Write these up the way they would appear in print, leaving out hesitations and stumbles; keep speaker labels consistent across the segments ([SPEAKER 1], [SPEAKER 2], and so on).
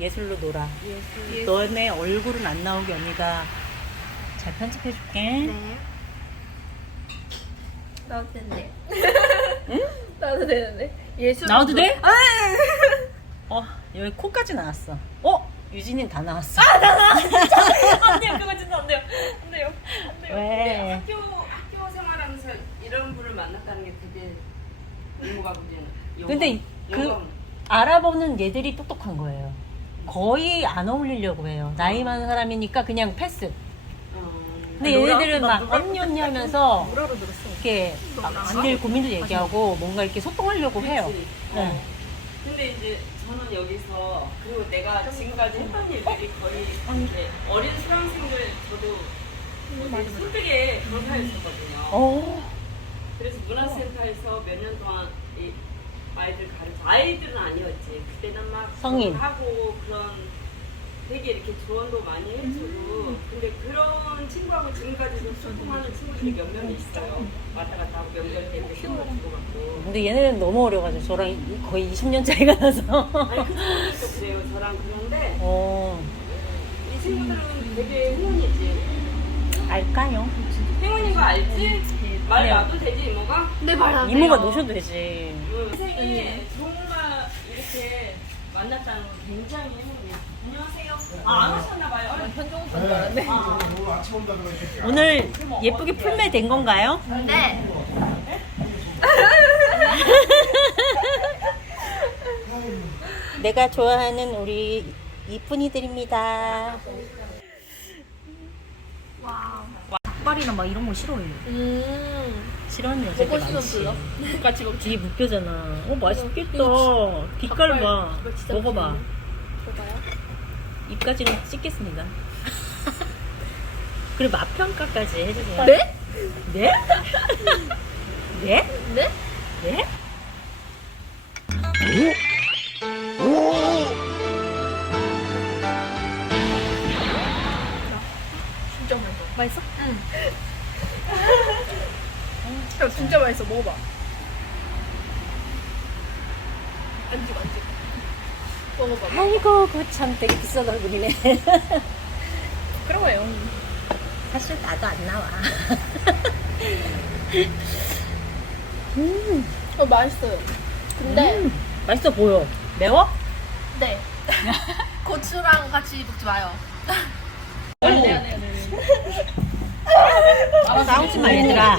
[SPEAKER 1] 예술로 놀아.
[SPEAKER 2] 예술.
[SPEAKER 1] 너네 얼굴은 안 나오게 언니가 잘 편집해줄게.
[SPEAKER 2] 네. 나도 되는데. 응? 나도 되는데. 예술.
[SPEAKER 1] 나와도 돼?
[SPEAKER 2] 아!
[SPEAKER 1] 여기 코까지 나왔어. 유진이는 다 나왔어.
[SPEAKER 2] 안 돼요. 그거 진짜 안 돼요. 안 돼요. 안 돼요.
[SPEAKER 1] 왜?
[SPEAKER 3] 학교 생활하면서 이런 분을 만났다는 게 되게 의무가 보기에는
[SPEAKER 1] 근데 알아보는 얘들이 똑똑한 거예요. 거의 안 어울리려고 해요. 나이 많은 사람이니까 그냥 패스. 근데 얘네들은 막 언니 언니 하면서
[SPEAKER 2] 뭐라고 들었어?
[SPEAKER 1] 이렇게 늘 고민도 얘기하고 뭔가 이렇게 소통하려고 해요. 네.
[SPEAKER 3] 근데 이제 저는 여기서 그리고 내가 지금까지 했던 일들이 거의 이제 어린 수강생들 저도 솔직히 그런 사회였었거든요. 그래서 문화센터에서 몇 년 동안 이 아이들 가르쳐 아이들은 아니었지. 그때는 막
[SPEAKER 1] 성인.
[SPEAKER 3] 하고 그런 되게 이렇게 조언도 많이 해주고 근데 그런 친구하고 지금까지도 소통하는 친구들이 몇 명 있어요. 왔다 갔다 하고 명절 때 이렇게 선물 주고받고.
[SPEAKER 1] 근데 얘네는 너무 어려가지고 저랑 거의 20년 차이가 나서.
[SPEAKER 3] 아니 그 친구들도 그래요. 저랑 그런데
[SPEAKER 1] 어,
[SPEAKER 3] 이 친구들은 되게 행운이지.
[SPEAKER 1] 알까요?
[SPEAKER 3] 행운인 거 알지? 말 놔도 되지 이모가?
[SPEAKER 2] 네, 말안 돼요.
[SPEAKER 1] 이모가 노셔도 되지.
[SPEAKER 3] 인생에 정말 이렇게 만났다는 건 굉장히 행운이야. 안녕하세요. 안 오셨나봐요.
[SPEAKER 2] 현종 오빠 줄 알았네.
[SPEAKER 4] 오늘 아침 온다고 이렇게
[SPEAKER 1] 오늘 예쁘게 풀매 된 건가요?
[SPEAKER 2] 네.
[SPEAKER 1] 내가 좋아하는 우리 이쁜이들입니다. 닭발이나 막 이런 거 싫어해요. 싫어하는 여자들
[SPEAKER 2] 먹고 싶으면
[SPEAKER 1] 많지.
[SPEAKER 2] 불러. 같이 먹자.
[SPEAKER 1] 되게 무표잖아. 맛있겠다. 빛깔
[SPEAKER 2] 닭발,
[SPEAKER 1] 봐.
[SPEAKER 2] 닭발 진짜
[SPEAKER 1] 먹어봐.
[SPEAKER 2] 맛있는데. 먹어봐요.
[SPEAKER 1] 입까지는 씻겠습니다. 그리고 맛평가까지 해주세요.
[SPEAKER 2] 네?
[SPEAKER 1] 네? 네?
[SPEAKER 2] 네?
[SPEAKER 1] 네?
[SPEAKER 2] 진짜 맛있어. 맛있어? 응. 야, 진짜 맛있어. 먹어봐. 안 찍어, 안 찍어. 먹어봐.
[SPEAKER 1] 아이고, 그거 참 되게 비싼 얼굴이네.
[SPEAKER 2] 그러고요.
[SPEAKER 1] 사실 나도 안 나와.
[SPEAKER 2] 맛있어요. 근데,
[SPEAKER 1] 맛있어 보여. 매워?
[SPEAKER 2] 네. 고추랑 같이 먹지 마요.
[SPEAKER 1] 싸우지 마, 얘들아.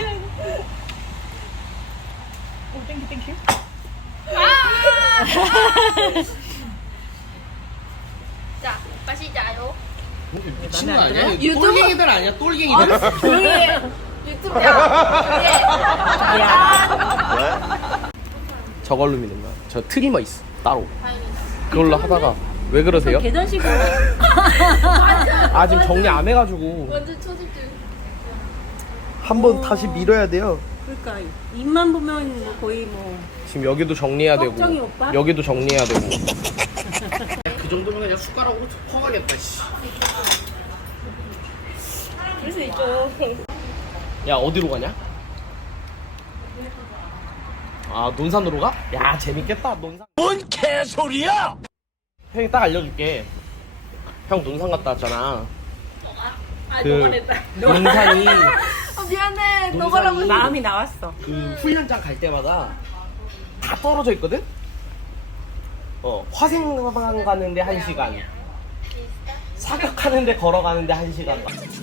[SPEAKER 2] 자, 마시자요.
[SPEAKER 4] 미친 거
[SPEAKER 1] 마음에 안
[SPEAKER 4] 아니야?
[SPEAKER 2] 유튜브?
[SPEAKER 4] 똘갱이들 아니야? 똘갱이들?
[SPEAKER 2] 조용히 해. 유튜브야.
[SPEAKER 1] 야,
[SPEAKER 5] 저걸로 미는 거야. 저 트리머 있어 따로. 그걸로 하다가 왜 그러세요?
[SPEAKER 1] 계단식으로.
[SPEAKER 5] 아 지금 정리 안 해가지고
[SPEAKER 2] 완전 초집중.
[SPEAKER 5] 한 번 다시 밀어야 돼요.
[SPEAKER 1] 그러니까 입만 보면 뭐 거의 뭐.
[SPEAKER 5] 지금 여기도 정리해야 되고
[SPEAKER 1] 걱정이 오빠?
[SPEAKER 5] 여기도 정리해야 되고.
[SPEAKER 4] 그 정도면 그냥 숟가락으로 퍼가겠다 씨.
[SPEAKER 2] 그래서 이쪽.
[SPEAKER 5] 야 어디로 가냐? 아 논산으로 가? 야 재밌겠다 논산. 뭔 개소리야? 형이 딱 알려줄게. 형 논산 갔다 왔잖아. 그 논산이
[SPEAKER 2] 미안해.
[SPEAKER 5] 논산이
[SPEAKER 2] 너가라고 했어.
[SPEAKER 1] 마음이 나왔어.
[SPEAKER 5] 그 훈련장 갈 때마다 다 떨어져 있거든? 화생방 가는데 1시간, 사격하는데 걸어가는데 1시간.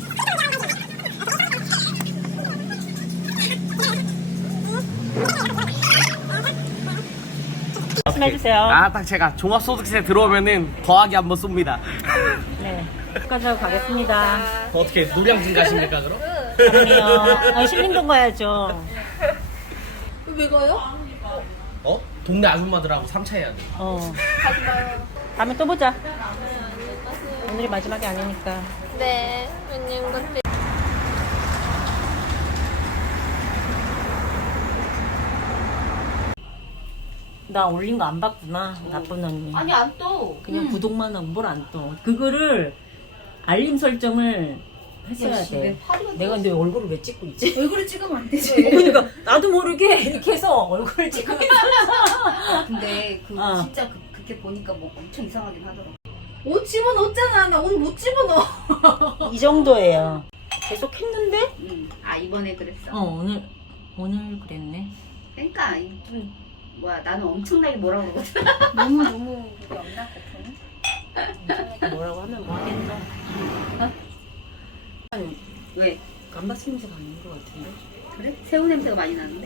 [SPEAKER 1] 말씀해주세요.
[SPEAKER 5] 딱 제가 종합소득세 들어오면은 더하기 한번 쏩니다.
[SPEAKER 1] 네. 끝까지 하고 가겠습니다.
[SPEAKER 5] 어떻게 노량진 가십니까 그럼?
[SPEAKER 1] 사랑해요. 신림동 가야죠.
[SPEAKER 2] 왜 가요?
[SPEAKER 5] 동네 아줌마들하고 3차 해야 돼.
[SPEAKER 2] 가지 마요.
[SPEAKER 1] 다음에 또 보자. 오늘이 마지막이 아니니까.
[SPEAKER 2] 네. 왜냐면 근데
[SPEAKER 1] 나 올린 거 안 봤구나. 나쁜 언니.
[SPEAKER 3] 아니 안 떠.
[SPEAKER 1] 그냥 구독만 하고 뭘 안 떠. 그거를 알림 설정을 했어야 돼. 내가 근데 얼굴을 왜 찍고 있지?
[SPEAKER 2] 얼굴을 찍으면 안 되지.
[SPEAKER 1] 그러니까 나도 모르게 이렇게 해서 얼굴을 찍고 있어.
[SPEAKER 6] 근데 그
[SPEAKER 1] 어.
[SPEAKER 6] 진짜 그렇게 보니까 뭐 엄청 이상하긴 하더라고. 옷 집어넣었잖아. 나 옷 못 집어넣어.
[SPEAKER 1] 이 정도예요. 계속 했는데?
[SPEAKER 6] 아 이번에 그랬어?
[SPEAKER 1] 오늘 그랬네.
[SPEAKER 6] 그러니까 좀 뭐야 나는 엄청나게 뭐라 그러거든.
[SPEAKER 2] 너무 그게 없나 거품이?
[SPEAKER 1] 뭐라고 하면 뭐 하겠다.
[SPEAKER 6] 왜?
[SPEAKER 1] 감바스 냄새가 아닌 것 같은데?
[SPEAKER 6] 그래? 새우 냄새가 많이 나는데?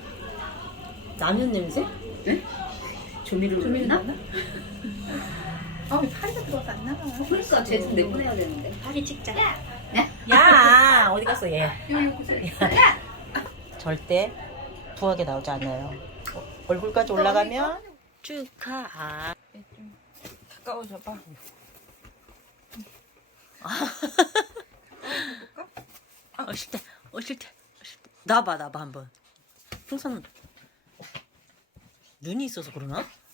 [SPEAKER 1] 라면 냄새?
[SPEAKER 6] 조미료를 넣나?
[SPEAKER 2] 아왜 파리가 들어가서 안 나가?
[SPEAKER 6] 그러니까 쟤 좀 내보내야 되는데.
[SPEAKER 1] 파리 찍자. 야 어디 갔어 얘?
[SPEAKER 2] 야!
[SPEAKER 1] 절대 부하게 나오지 않아요. 얼굴까지 올라가면 축하.
[SPEAKER 2] 가까워져 봐.
[SPEAKER 1] 싫대. 싫대. 나봐 한번. 풍선 눈이 있어서 그러나?